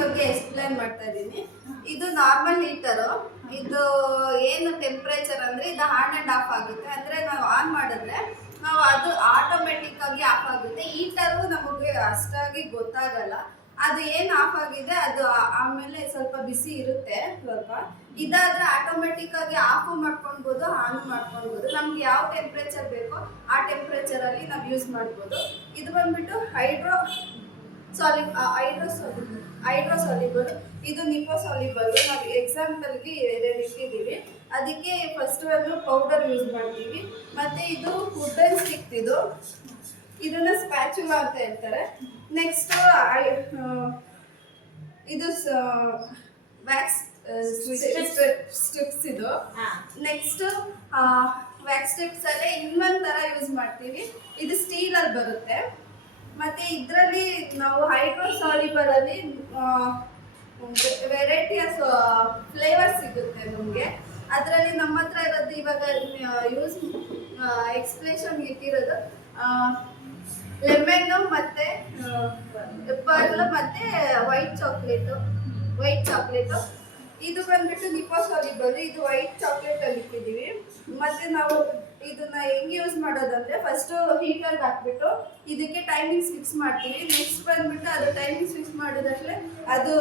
ಬಗ್ಗೆ ಎಕ್ಸ್ಪ್ಲೈನ್ ಮಾಡ್ತಾ ಇದ್ದೀನಿ. ಇದು ನಾರ್ಮಲ್ ಹೀಟರು. ಇದು ಏನು ಟೆಂಪ್ರೇಚರ್ ಅಂದರೆ ಇದು ಆನ್ ಆ್ಯಂಡ್ ಆಫ್ ಆಗುತ್ತೆ. ಅಂದರೆ ನಾವು ಆನ್ ಮಾಡಿದ್ರೆ ನಾವು ಅದು ಆಟೋಮೆಟಿಕ್ ಆಗಿ ಆಫ್ ಆಗುತ್ತೆ. ಹೀಟರು ನಮಗೆ ಅಷ್ಟಾಗಿ ಗೊತ್ತಾಗಲ್ಲ. ಅದು ಏನು ಆಫ್ ಆಗಿದೆ ಅದು ಆಮೇಲೆ ಸ್ವಲ್ಪ ಬಿಸಿ ಇರುತ್ತೆ ಸ್ವಲ್ಪ. ಇದಾದರೆ ಆಟೋಮೆಟಿಕ್ ಆಗಿ ಆಫ್ ಮಾಡ್ಕೊಳ್ಬೋದು, ಆನ್ ಮಾಡ್ಕೊಳ್ಬೋದು. ನಮ್ಗೆ ಯಾವ ಟೆಂಪ್ರೇಚರ್ ಬೇಕೋ ಆ ಟೆಂಪ್ರೇಚರಲ್ಲಿ ನಾವು ಯೂಸ್ ಮಾಡ್ಬೋದು. ಇದು ಬಂದ್ಬಿಟ್ಟು ಹೈಡ್ರೋಸಾಲಿಬಲ್. ಇದು ನಿಪೋಸಾಲಿಬಲ್. ನಾವು ಎಕ್ಸಾಂಪಲ್ಗೆ ಎರಡು ಇಟ್ಟಿದ್ದೀವಿ. ಅದಕ್ಕೆ ಫಸ್ಟ್ ಒಂದು ಪೌಡರ್ ಯೂಸ್ ಮಾಡ್ತೀವಿ. ಮತ್ತು ಇದು ವುಡನ್ ಸ್ಟಿಕ್. ಇದನ್ನು ಸ್ಪ್ಯಾಚುಲಾ ಅಂತ ಹೇಳ್ತಾರೆ. ನೆಕ್ಸ್ಟು ಇದು ವ್ಯಾಕ್ಸ್ ಸ್ಟ್ರಿಪ್ಸ್. ಇದು ನೆಕ್ಸ್ಟ್ ವ್ಯಾಕ್ಸ್ ಸ್ಟ್ರಿಪ್ಸ್ ಅಲ್ಲೇ ಇನ್ನೊಂದು ಥರ ಯೂಸ್ ಮಾಡ್ತೀವಿ. ಇದು ಸ್ಟೀಲಲ್ಲಿ ಬರುತ್ತೆ. ಮತ್ತು ಇದರಲ್ಲಿ ನಾವು ಹೈಡ್ರೋಸಾಲಿಬಲ್ ಅಲ್ಲಿ ವೆರೈಟಿಯಸ್ ಫ್ಲೇವರ್ ಸಿಗುತ್ತೆ ನಮಗೆ. ಅದರಲ್ಲಿ ನಮ್ಮ ಹತ್ರ ಇರೋದು ಇವಾಗ ಯೂಸ್ ಎಕ್ಸ್ಪ್ಲೇಷನ್ ಇಟ್ಟಿರೋದು ಲೆಮನ್ನು ಮತ್ತು ಪರ್ಲ್ ಮತ್ತು ವೈಟ್ ಚಾಕ್ಲೇಟು. ಇದು ಬಂದ್ಬಿಟ್ಟು ನಿಪೋಸಾಲಿಬಲ್. ಇದು ವೈಟ್ ಚಾಕ್ಲೇಟಲ್ಲಿ ಇಟ್ಟಿದ್ದೀವಿ. ಮತ್ತು ನಾವು ಇದನ್ನ ಹೆಂಗೆ ಯೂಸ್ ಮಾಡೋದಂದರೆ ಫಸ್ಟು ಹೀಟರ್ಗೆ ಹಾಕ್ಬಿಟ್ಟು ಇದಕ್ಕೆ ಟೈಮಿಂಗ್ಸ್ ಫಿಕ್ಸ್ ಮಾಡ್ತೀವಿ. ನೆಕ್ಸ್ಟ್ ಬಂದ್ಬಿಟ್ಟು ಅದು ಟೈಮಿಂಗ್ಸ್ ಫಿಕ್ಸ್ ಮಾಡಿದಾಗಲೇ ಅದು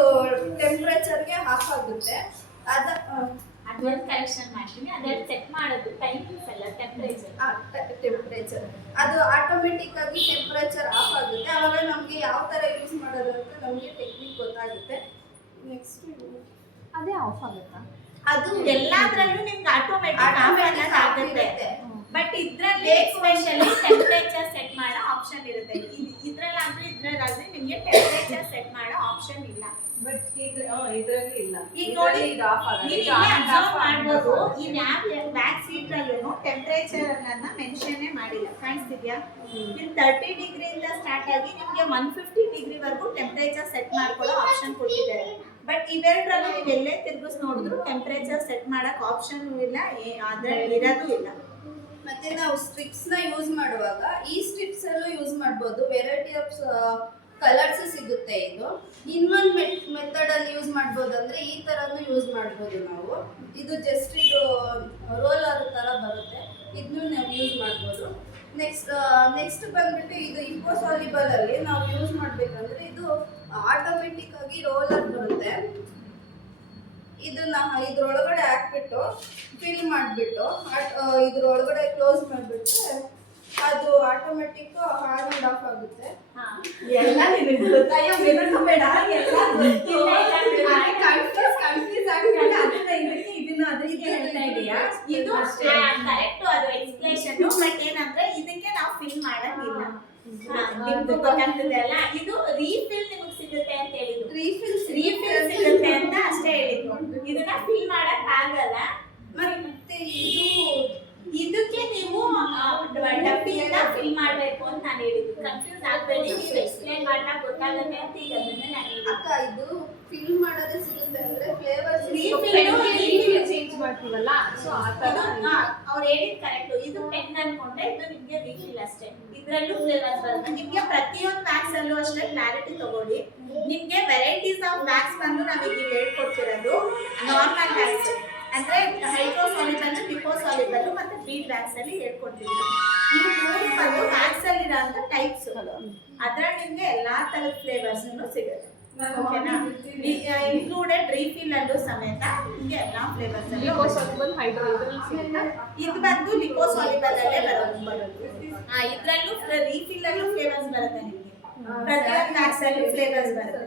ಟೆಂಪ್ರೇಚರ್ಗೆ ಆಫ್ ಆಗುತ್ತೆ. ಅದೊಂದು ಕರೆಕ್ಷನ್ ಮಾಡ್ತೀನಿ. ಅದರಲ್ಲಿ ಸೆಟ್ ಮಾಡೋದು ಟೈಮಿಂಗ್ಸ್ ಅಲ್ಲ, ಟೆಂಪ್ರೇಚರ್ ಅದು ಆಟೋಮೆಟಿಕ್ ಆಗಿ ಟೆಂಪ್ರೇಚರ್ ಆಫ್ ಆಗುತ್ತೆ. ಆವಾಗ ನಮಗೆ ಯಾವ ಥರ ಯೂಸ್ ಮಾಡೋದು ಅಂತ ನಮಗೆ ಟೆಕ್ನಿಕ್ ಗೊತ್ತಾಗುತ್ತೆ. ನೆಕ್ಸ್ಟ್ ಅದೇ ಆಫ್ ಆಗುತ್ತಾ? ಅದು ಎಲ್ಲಾದ್ರಲ್ಲೂ ನಿಮ್ಗೆ ಆಟೋಮೆಟಿಕ್ ಆಗುತ್ತೆ. ಬಟ್ ಇದ್ರಲ್ಲಿ ಎಸ್ಪೆಷಲಿ ಟೆಂಪರೇಚರ್ ಸೆಟ್ ಮಾಡೋ ಆಪ್ಷನ್ ಇರುತ್ತೆ. ಇದ್ರಲ್ಲಾದ್ರೆ ನಿಮಗೆ ಟೆಂಪರೇಚರ್ ಸೆಟ್ ಮಾಡೋ ಆಪ್ಷನ್ ಇಲ್ಲ. ಬಟ್ ಇದರಲ್ಲಿ ಇಲ್ಲ. ಈಗ ನೋಡಿ ನೀವು ಅಬ್ಸರ್ವ್ ಮಾಡ್ಬೋದು, ಈ ವ್ಯಾಕ್ಸ್ ಹೀಟರಲ್ಲೂ ಟೆಂಪರೇಚರ್ ಅನ್ನ ಮೆನ್ಷನ್ ಮಾಡಿಲ್ಲ. ಕಾಣಿಸ್ತಿದ್ಯಾ? ಇಲ್ಲಿ 30 ಡಿಗ್ರಿಯಿಂದ ಸ್ಟಾರ್ಟ್ ಆಗಿ ನಿಮಗೆ 150 ಡಿಗ್ರಿ ವರೆಗೂ ಟೆಂಪರೇಚರ್ ಸೆಟ್ ಮಾಡ್ಕೊಳ್ಳೋ ಆಪ್ಷನ್ ಕೊಟ್ಟಿದ್ದಾರೆ. ಬಟ್ ಇವೆರಡರಲ್ಲೂ ನೀವು ಎಲ್ಲೇ ತಿರುಗಿಸ್ ನೋಡಿದ್ರು ಟೆಂಪರೇಚರ್ ಸೆಟ್ ಮಾಡಕ್ ಆಪ್ಷನ್ ಇಲ್ಲ, ಅದ್ರಲ್ಲಿ ಇರೋದು ಇಲ್ಲ. ಮತ್ತೆ ನಾವು ಸ್ಟ್ರಿಪ್ಸ್ನ ಯೂಸ್ ಮಾಡುವಾಗ ಈ ಸ್ಟ್ರಿಪ್ಸ್ ಅಲ್ಲೂ ಯೂಸ್ ಮಾಡ್ಬೋದು. ವೆರೈಟಿ ಆಫ್ ಕಲರ್ಸ್ ಸಿಗುತ್ತೆ. ಇದು ಇನ್ನೊಂದು ಮೆಥಡಲ್ಲಿ ಯೂಸ್ ಮಾಡ್ಬೋದು. ಅಂದರೆ ಈ ಥರನೂ ಯೂಸ್ ಮಾಡ್ಬೋದು ನಾವು. ಇದು ಜಸ್ಟ್ ಇದು ರೋಲರ್ ಥರ ಬರುತ್ತೆ. ಇದನ್ನು ನಾವು ಯೂಸ್ ಮಾಡ್ಬೋದು. ನೆಕ್ಸ್ಟ್ ಬಂದ್ಬಿಟ್ಟು ಇದು ನಿಪೋಸಾಲಿಬಲಲ್ಲಿ ನಾವು ಯೂಸ್ ಮಾಡಬೇಕಂದ್ರೆ ಇದು ಆಟೋಮೆಟಿಕ್ ಆಗಿ ರೋಲರ್ ಬರುತ್ತೆ. ಇದನ್ನ ಇದ್ರೊಳಗಡೆ ಹಾಕ್ಬಿಟ್ಟು ಫಿಲ್ ಮಾಡಿಬಿಟ್ಟು ಇದ್ರೊಳಗಡೆ ಕ್ಲೋಸ್ ಮಾಡಿಬಿಟ್ರೆ ಅದು ಆಟೋಮೆಟಿಕ್ ಆನ್ ಆ್ಯಂಡ್ ಆಫ್ ಆಗುತ್ತೆ. ಎಲ್ಲ ಬೇಡ, ಎಲ್ಲ ಕನ್ಫ್ಯೂಸ್ ಆಗ್ಬಿಟ್ಟು ಇದನ್ನ ಅದಕ್ಕೆ ಹೇಳ್ತಾ ಇದೆಯಾ? ಇದು ಕರೆಕ್ಟ್, ಅದು ಎಕ್ಸ್ಪ್ಲೇಷನ್. ಬಟ್ ಏನಂದ್ರೆ ಇದಕ್ಕೆ ನಾವು ಫಿಲ್ ಮಾಡಂಗಿಲ್ಲ. ನಿಮ್ಗೂ ಗೊತ್ತಾಗ್ತದೆ ಅಲ್ಲ, ಇದು ರೀಫಿಲ್ ನಿಮಗೆ ಸಿಗುತ್ತೆ ಅಂತ ಹೇಳಿದ್ರು. ರೀಫಿಲ್ ಸಿಗುತ್ತೆ ಅಂತ ಅಷ್ಟೇ ಹೇಳಿದ್ರು. ಇದನ್ನ ಫಿಲ್ ಮಾಡಕ್ ಆಗಲ್ಲ. ಮತ್ತೆ ಇದಕ್ಕೆ ನೀವು ಡಬ್ಬಿಯಿಂದ ಫಿಲ್ ಮಾಡಬೇಕು ಅಂತ ನಾನು ಹೇಳಿದ್ದು. ಕನ್ಫ್ಯೂಸ್ ಆಗಬೇಡಿ, ನೀವು ಎಕ್ಸ್ಪ್ಲೇನ್ ಮಾಡಿದಾಗ ಗೊತ್ತಾಗುತ್ತೆ ಅಂತ ಈಗ ಅದನ್ನ ನಾನು ಹೇಳಿದ್ದು. ಅಕ್ಕ, ಇದು ಫಿಲ್ ಮಾಡೋದೇ ಸಿಗುತ್ತೆ ಅಂದ್ರೆ ಫ್ಲೇವರ್ಸ್ ಚೇಂಜ್ ಮಾಡ್ತೀವಲ್ಲ, ಸೊ ಆ ತರ ಅವ್ರು ಹೇಳಿದ್ ಕರೆಕ್ಟ್. ಇದು ಪೆನ್ ಅನ್ಕೊಂಡೆ, ಇದು ನಿಮ್ಗೆ ರೀಫಿಲ್ ಅಷ್ಟೇ. ಇದ್ರಲ್ಲೂ ಫ್ಲೇವರ್ಸ್ ಬರುತ್ತೆ ನಿಮ್ಗೆ. ಪ್ರತಿಯೊಂದು ವ್ಯಾಕ್ಸ್ ಅಲ್ಲೂ ಅಷ್ಟೇ ಕ್ಲಾರಿಟಿ ತಗೊಳ್ಳಿ. ನಿಮ್ಗೆ ವೆರೈಟೀಸ್ ಆಫ್ ವ್ಯಾಕ್ಸ್ ಬಂದು ನಾವೀಗ ಹೇಳ್ಕೊಡ್ತಿರೋದು ನಾರ್ಮಲ್ ವ್ಯಾಕ್ಸ್ ಅಂದ್ರೆ ಹೈಡ್ರೋಸಾಲಿಬಲ್, ನಿಪೋಸಾಲಿಬಲ್ ಮತ್ತೆ ಬೀಡ್ ವ್ಯಾಕ್ಸ್ ಅಲ್ಲಿ ಹೇಳ್ಕೊಡ್ತಿದ್ರು. ಇವು ಮೂರು ಬಂದು ವ್ಯಾಕ್ಸ್ ಅಲ್ಲಿ ಇರೋಂಥ ಟೈಪ್ಸ್. ಅದ್ರಲ್ಲಿ ನಿಮ್ಗೆ ಎಲ್ಲಾ ತರದ ಫ್ಲೇವರ್ಸ್ ಸಿಗುತ್ತೆ. ಓಕೆನಾ? ಇನ್ಕ್ಲೂಡೆಡ್ ರೀಫಿಲ್ ಅಲ್ಲೂ ಸಮೇತ ನಿಮ್ಗೆ ಎಲ್ಲಾ ಫ್ಲೇವರ್ಸ್ ಅಲ್ಲಿ ಲಿಪೋಸಾಲಿಬಲ್, ಹೈಡ್ರೋಸಾಲಿಬಲ್ ಇದು ಬಂದು ಲಿಪೋಸಾಲಿಬಲ್ ಅಲ್ಲೇ ಬರೋದು. ಇದ್ರಲ್ಲೂ ರೀಫಿಲ್ ಅಲ್ಲೂ ಫ್ಲೇವರ್ಸ್ ಬರುತ್ತೆ ನಿಮ್ಗೆ. ಪ್ರತಿಯೊಂದು ವ್ಯಾಕ್ಸ್ ಅಲ್ಲೂ ಫ್ಲೇವರ್ಸ್ ಬರುತ್ತೆ.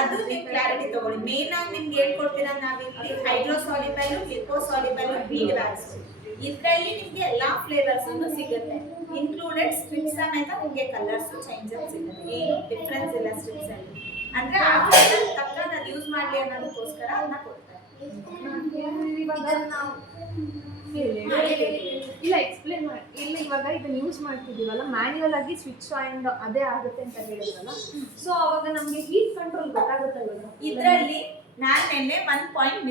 ಅದು ನೀವು ಕ್ಲಾರಿಟಿ ತಗೊಳ್ಳಿ. ಮೇನ್ ಆಗಿ ನಿಮ್ಗೆ ಹೇಳ್ಕೊಡ್ತೀರಾ ನಾವಿಲ್ಲಿ ಹೈಡ್ರೋಸಾಲಿಬಲ್, ಲಿಪೋಸಾಲಿಬಲ್, ಬೀಡ್ ವ್ಯಾಕ್ಸ್. ಇದರಲ್ಲಿ ನಿಮ್ಗೆ ಎಲ್ಲಾ ಫ್ಲೇವರ್ಸ್ ಸಿಗುತ್ತೆ. ಇನ್ಕ್ಲೂಡೆಡ್ ಸ್ಟ್ರಿಪ್ಸ್ ಸಮೇತ ನಿಮ್ಗೆ ಕಲರ್ಸ್ ಚೇಂಜಸ್ ಸಿಗುತ್ತೆ. ಏನು ಡಿಫ್ರೆನ್ಸ್ ಇಲ್ಲ ಸ್ಟ್ರಿಪ್ಸ್ ಅಲ್ಲಿ. ಅಂದ್ರೆ ಆ ತಕ್ಕ ಅದು ಯೂಸ್ ಮಾಡ್ಲಿ ಅನ್ನೋದಕ್ಕೋಸ್ಕರ ಅದನ್ನ ಕೊಡ್ತಾರೆ. ಇಲ್ಲ ಎಕ್ಸ್ಪ್ಲೇನ್ ಮಾಡಿ. ಇಲ್ಲ ಇವಾಗ ಇದನ್ನ ಯೂಸ್ ಮಾಡ್ತಿದೀವಲ್ಲ, ಮ್ಯಾನ್ಯುವಲ್ ಆಗಿ ಸ್ವಿಚ್ ಅಂಡ್ ಅದೇ ಆಗುತ್ತೆ ಅಂತ ಹೇಳಿದ್ರಲ್ಲ, ಸೊ ಅವಾಗ ನಮ್ಗೆ ಹೀಟ್ ಕಂಟ್ರೋಲ್ ಗೊತ್ತಾಗುತ್ತಲ್ಲ. ಇದರಲ್ಲಿ ನಾನು ನಿನ್ನೆ 1 ಪಾಯಿಂಟ್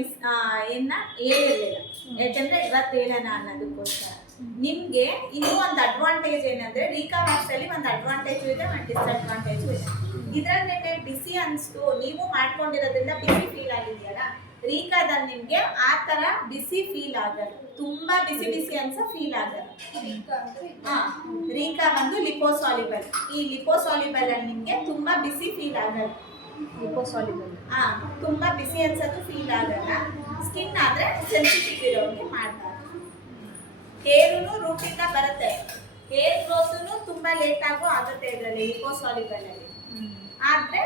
ಹೇಳಿರಲಿಲ್ಲ. ಯಾಕಂದ್ರೆ ಇವತ್ತು ಹೇಳೋಣ ಅನ್ನೋದಕ್ಕೋಸ್ಕರ. ನಿಮ್ಗೆ ಇನ್ನೂ ಒಂದು ಅಡ್ವಾಂಟೇಜ್ ಏನಂದ್ರೆ ರೀಕಾ ವ್ಯಾಕ್ಸ್ ಅಲ್ಲಿ ಒಂದು ಅಡ್ವಾಂಟೇಜ್ ಇದೆ ಒಂದು ಡಿಸ್ಅಡ್ವಾಂಟೇಜ್ ಇದೆ. ಇದ್ರಲ್ಲಿ ಬಿಸಿ ಅನ್ಸ್ತು ನೀವು ಮಾಡ್ಕೊಂಡಿರೋದ್ರಿಂದ ಬಿಸಿ ಫೀಲ್ ಆಗಿದೆಯಲ್ಲ, ರೀಕಾದಲ್ಲಿ ನಿಮ್ಗೆ ಆ ತರ ಬಿಸಿ ಫೀಲ್ ಆಗಲ್ಲ, ತುಂಬಾ ಬಿಸಿ ಬಿಸಿ ಅನ್ಸೋ ಫೀಲ್ ಆಗಲ್ಲ. ರೀಕಾ ಬಂದು ಲಿಪೋಸಾಲಿಬಲ್. ಈ ಲಿಪೋಸಾಲಿಬಲ್ ಅಲ್ಲಿ ನಿಮ್ಗೆ ತುಂಬಾ ಬಿಸಿ ಫೀಲ್ ಆಗಲ್ಲ. ಲಿಪೋಸಾಲಿಬಲ್. ತುಂಬಾ ಬಿಸಿ ಅನ್ಸೋದು ಫೀಲ್ ಆಗಲ್ಲ. ಸ್ಕಿನ್ ಆದ್ರೆ ಸೆನ್ಸಿಟಿವ್ ಇರೋರಿಗೆ ಮಾಡ್ತಾರೆ. ಹೇರು ರೂಟಿಂದ ಬರುತ್ತೆ, ಹೇರ್ ಗ್ರೋತ್ನು ತುಂಬಾ ಲೇಟ್ ಆಗೋ ಆಗುತ್ತೆ ಇದರಲ್ಲಿ ಲಿಪೋಸಾಲಿಬಲ್ ಅಲ್ಲಿ. ಆದ್ರೆ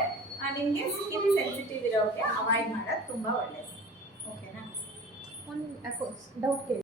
ನಿಮ್ಗೆ ಸ್ಕಿನ್ ಸೆನ್ಸಿಟಿವ್ ಇರೋರಿಗೆ ಅವಾಯ್ಡ್ ಮಾಡೋದು ತುಂಬಾ ಒಳ್ಳೇದು. ಓಕೆನಾ? ಒಂದು ಡೌಟ್ ಕೇಳಿ.